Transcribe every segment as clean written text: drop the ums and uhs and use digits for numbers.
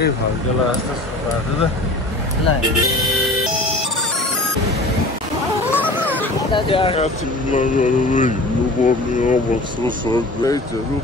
एकै फर्केला जस्तो भएको छ ल चिल्ला गरेर हिँड्नुपर्ने अवस्था छ गाइजहरू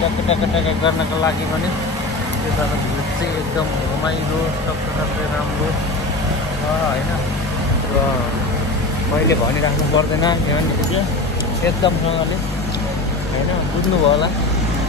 टक्क गर्नको लागि पनि त्यो तर भिड चाहिँ एकदम रमाइलो टक्कै राम्रो छ होइन र मैले भनिराख्नु पर्दैन यहाँनिर चाहिँ एकदमसँगले होइन बुझ्नुभयो होला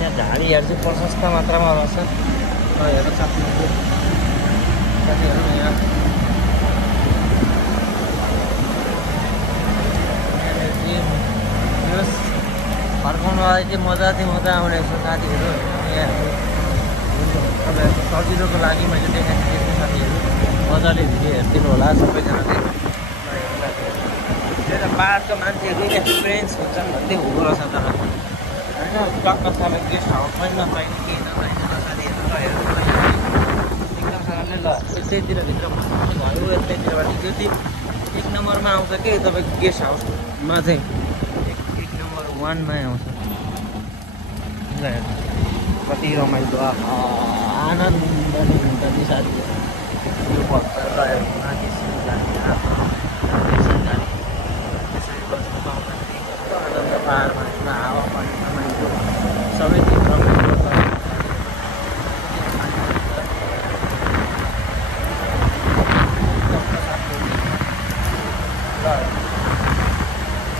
यहाँ झाडीहरू चाहिँ प्रशस्त मात्रामा रहेछ र हेर्नु साथीहरू यहाँ फर्काउनुलाई चाहिँ मजा आउने छ साथीहरू यहाँ तपाईँहरूको सजिलोको लागि मैले देखाइदिएको छु साथीहरू मजाले भिडियो हेरिदिनु होला सबैजनाले त्यही त पाहाडको मान्छेहरू एक्सपिरियन्स हुन्छन् भन्दै हुँदो रहेछ तर होइन टक्क तपाईँ गेस्ट हाउस पनि नपाइने केही नपाइने साथीहरू ल एकदमसँगले ल यतैतिर भित्र भयो यतैतिरबाट त्यो चाहिँ 1 नम्बरमा आउँछ कि तपाईँको गेस्ट हाउसमा चाहिँ 1 मा आउँछ कति रमाइलो आनन्द हुन्छ नि साथीहरू यो भन्छ माथि आनन्द पाहाडमा हावा पानी रमाइलो सबै दिन रमाइलो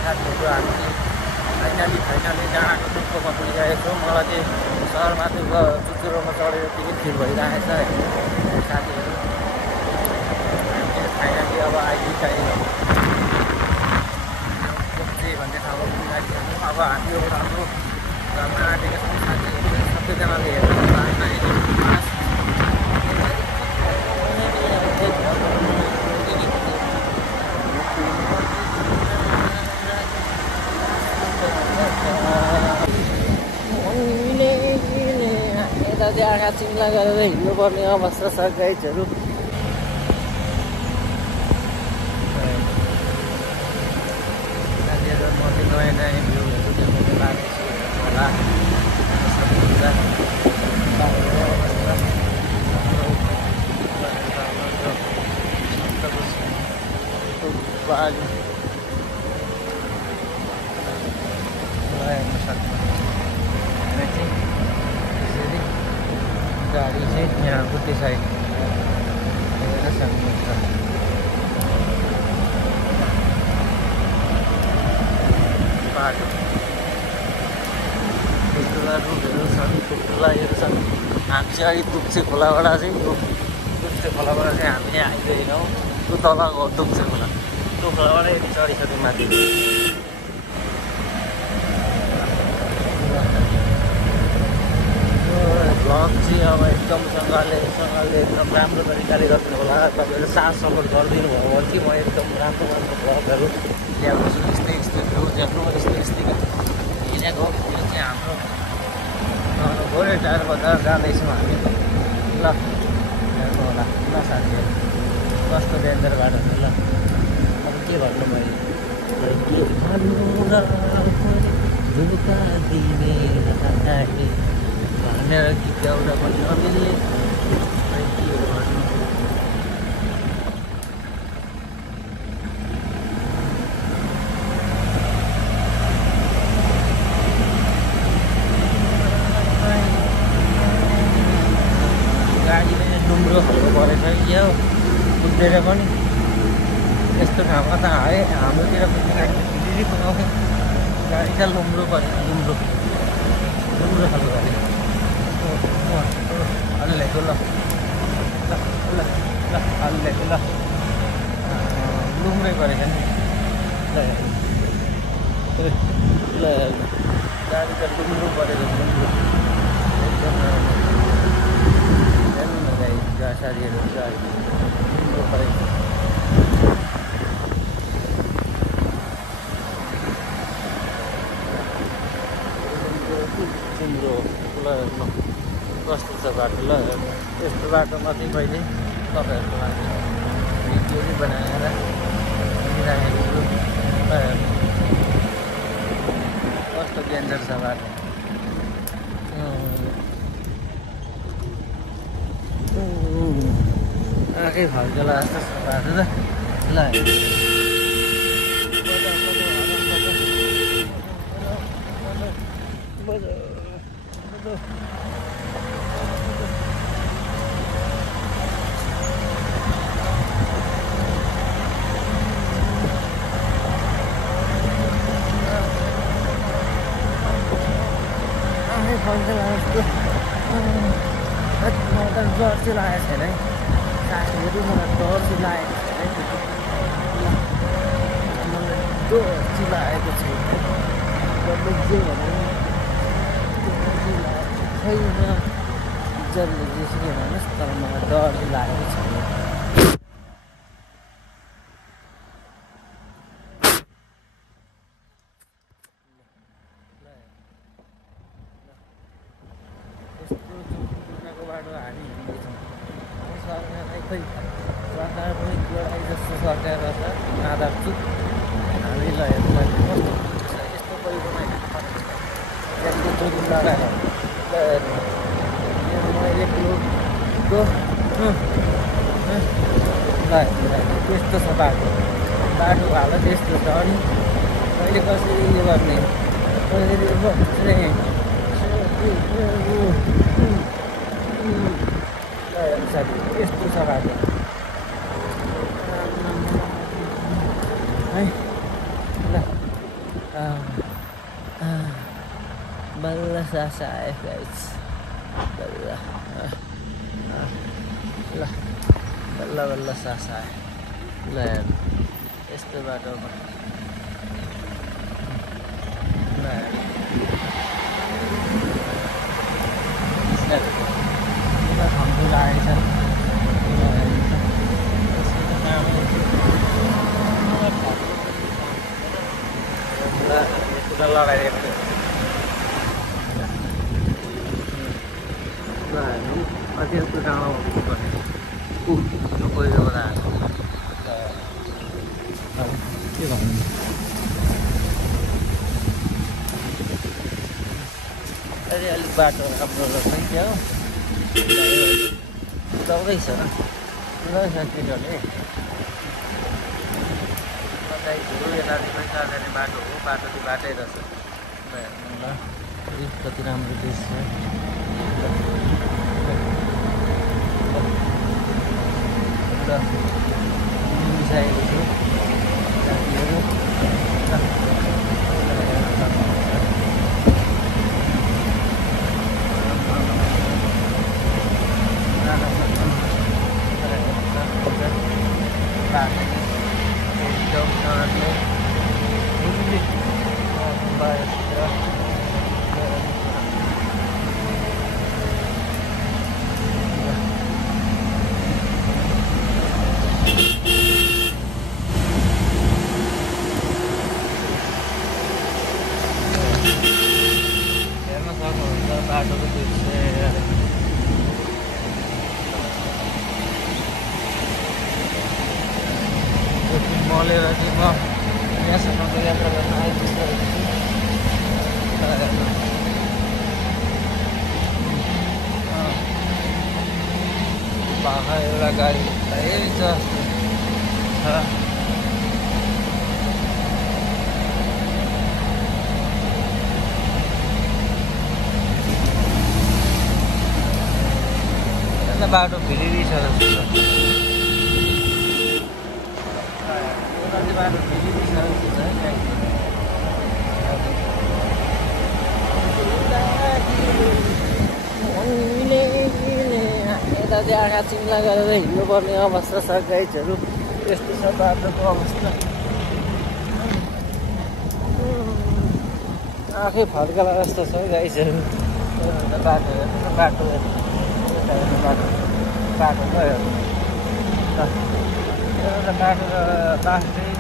साथीहरू हामी फाइनली जहाँको टुप्पोमा पुगिरहेको छौँ मलाई चाहिँ सहरमाथि चुचुरोमा चढेर टिकट फिल भइरहेको छ साथीहरू फाइनली अब आइपुगिसकेको पुग्छ भन्ने ठाउँमा पुगिसकेको अब हामी एउटा हाम्रो घरमा आँटेका छौँ साथीहरू सबैजनाले हेरेर यता चाहिँ आँखा चिम्ला गरेर हिँड्नुपर्ने अवस्था छ गाइजहरू म चाहिँ नयाँ भ्यूहरू देखाउनु लाग्दैछु होला गाडी चाहिँ यहाँ उति साइड हेरेर सक्नुहुन्छ बाटो ठुल्ठुला रुखहरू छन् ठुल्ठुलाहरू छन् हामी चाहिँ अलिक दुक्से खोलाबाट चाहिँ दुक्से खोलाबाट चाहिँ हामी यहाँ आइदिएनौँ त्यो तलको दुक्से खोला त्यो खोलाबाट यति चढिसक्यौँ माथि भ्लग चाहिँ अब एकदमसँगले एकदम राम्रो तरिकाले गर्नु होला तपाईँहरूले साथ सपोर्ट गरिदिनु भयो भने चाहिँ म एकदम राम्रो भ्लगहरू ल्याउँछु यस्तै भ्युज हेर्नु यस्तै हिँडेको यो चाहिँ हाम्रो गोरे टायर बजार जाँदैछौँ हामी ल हेर्नु होला ल साथीहरू कस्तो डेन्जर बाटो छ ल अब के भन्नु मैले भनेर गीत गाउँदा पनि नमिल्ने गाडी पनि डुम्रो खालको परेछ यो कुदेर पनि यस्तो ठाउँमा त हाम्रोतिर पनि गाडी पकाउने गाडी त लुम्रो परेछ डुम्रो खालको गाडी अल्लेको ल अल्लेको ल लुम्रै परेछ नि ल गाडी त लुम्रो परेको लुम्रो एकदम हेर्नु न गाई साथीहरू लुम्रो परेको हेर्नु कस्तो छ बाटो ल हेर्नु यस्तो बाटोमा चाहिँ मैले तपाईँहरूको लागि भिडियो पनि बनाएर दिइराखेको छु ल हेर्नु कस्तो डेन्जर छ बाटो आँखै फर्केला जस्तो छ बाटो त ल जर्सी लागेको छैन है साथीहरू मलाई जर्सी लागेको छैन मलाई जर्सी लागेको छैन जसले जे भने जर्सी लागेको छैन जसले जेसुकै भन्नुहोस् तर मलाई जर्सी लागेको छैन बाटो हामी हिँड्दैछौँ सरकारलाई खोइ सरकार पनि लडाइँ जस्तो सरकार रहेछ आधार चुप हामीलाई हेर्नुलाई कस्तो यस्तो पहिरोमा हिँड्नु चोरी लगाएर मैले किलो त्यस्तो छ बाटो बाटोको हालत यस्तो छ अनि कहिले कसरी यो गर्ने कसरी साथी यस्तो छ बाटो है ल बल्ल सास आयो गाइस बल्ल ल बल्ल बल्ल सास आयो ल यस्तो बाटोमा ल हाम्रो लागेको छ कुरा लगाइदिएको ल हामी अत्यन्त डाँडो हुनुपर्ने पहिरोबाट के भन्नु अहिले अलिक बाटो राम्रो रहेछ क्या हो उदाउँदैछ ल साथीहरूले बताइदियो यतातिर पनि जाने बाटो हो बाटो चाहिँ बाटै रहेछ ल हेर्नु ल कति राम्रो दृश्य मिसाएको छु साथीहरू बाटोको दृश्य मलेर चाहिँ म यहाँसम्मको यात्रा गर्न आइपुगिसकेको छु भाखा एउटा गाडी छ बाटो फेरि छ बाटो फेरि छ यता चाहिँ आँखा चिम्ला गरेर हिँड्नुपर्ने अवस्था छ गाइजहरू यस्तो छ बाटोको अवस्था आँखै फर्कला जस्तो छ गाइजहरू बाटो हेर्नु बाटो बाटो त हेर्नु एउटा बाटो बाटै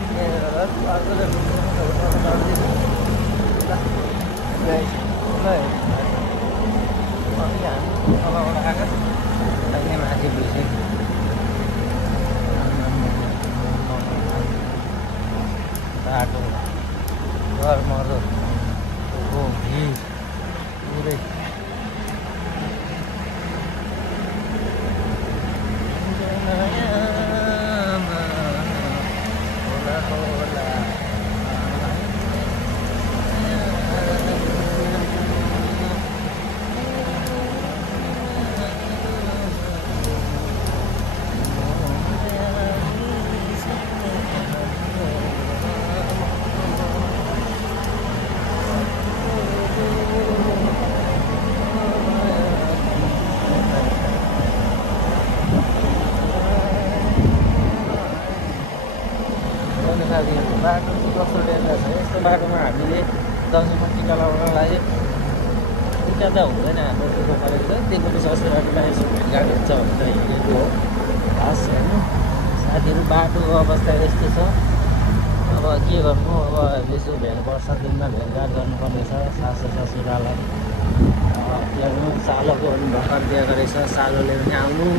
घरमरो हो भिड पुरै बाटो चाहिँ कस्तो डेन्जर छ यस्तो बाटोमा हामीले दसैँमा टिका लगाउन लाग्यो टिका त हुँदैन हाम्रो टिका गरेको छ त्यही पनि ससुरालीलाई यसो भेटघाट हुन्छ भनेर हिँडेको हो खास होइन साथीहरू बाटोको अवस्था यस्तो छ अब के गर्नु अब यसो वर्ष दिनमा भेटघाट गर्नुपर्ने छ सासू ससुरालाई त्यहाँ सालोको पनि भर्खर बिहा गरेछ सालोले पनि आउनु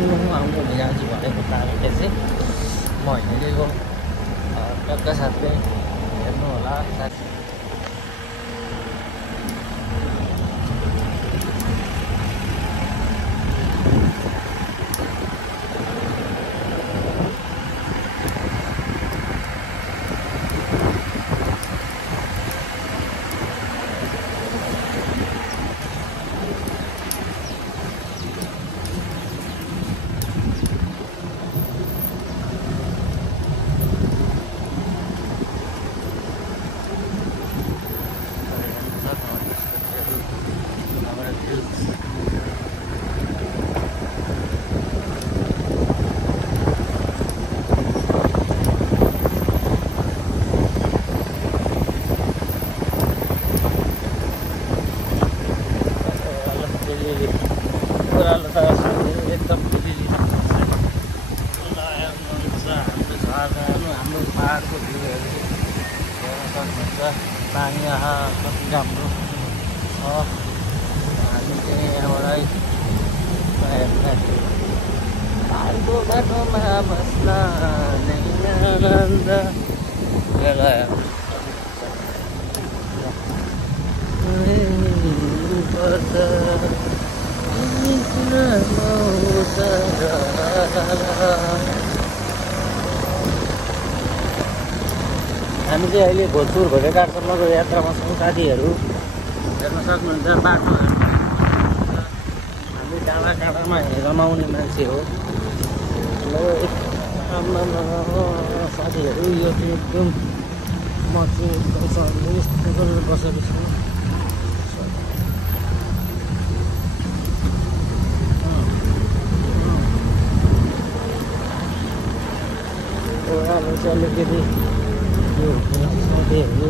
भिजाउँछु भनेको कारणले चाहिँ म हिँडेको टक्क साथै हेर्नु होला साथी एकदम हाम्रो पाहाडको भ्यूहरू हेर्न सक्नुहुन्छ पानी आहा कति राम्रो छ हामी चाहिँ यहाँबाट पाहाडको बाटोमा बस्न नै आनन्द हामी चाहिँ अहिले भोजपुर घोडेघाटसम्मको यात्रामा छौँ साथीहरू हेर्न सक्नुहुन्छ बाटोहरू हामी डाँडा काँडामा रमाउने मान्छे हो साथीहरू यो चाहिँ एकदम म चाहिँ एकदम यस्तो गरेर बसेको छु अलिकति त्यो साथीहरू